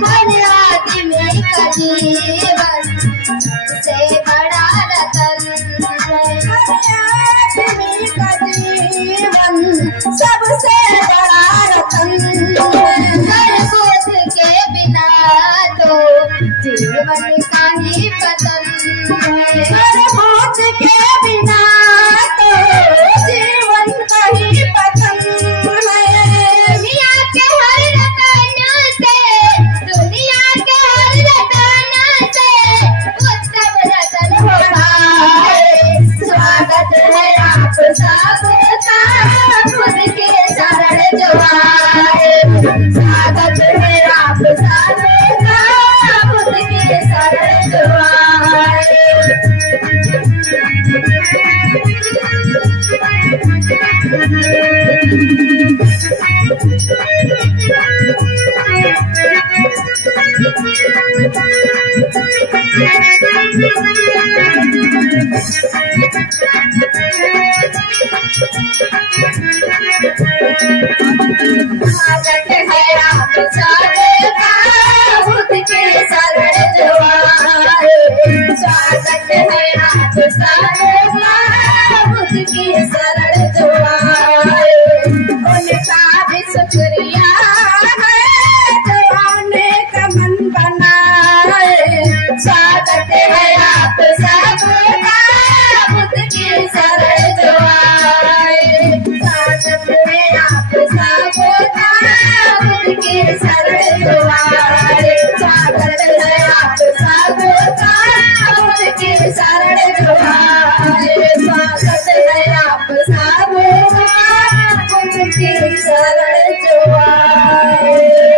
आदमी का जीवन से बड़ा रतन आदमी का जीवन सबसे बड़ा रतन बुद्ध के बिना तो जीवन का ही पतन बुद्ध के बिना तो जीवन का ही पतन दुनिया के हर रतन से दुनिया के हर रतन से उत्तम रतन हो पाए स्वागत है आप सबका खुद के शरण जो आए स्वागत है आप सबका खुद के शरण जो आए स्वागत है आप सबका खुद के शरण जो आए स्वागत है आप सबका खुद के शरण जो आए उनका भी शुक्रिया है जो अनेक मन बनाए स्वागत है आप सबका खुद के शरण जो आए स्वागत है आप सबका खुद के शरण जो आए स्वागत है आप सबका खुद के शरण जो आए स्वागत है आप सबका खुद के शरण जो आए।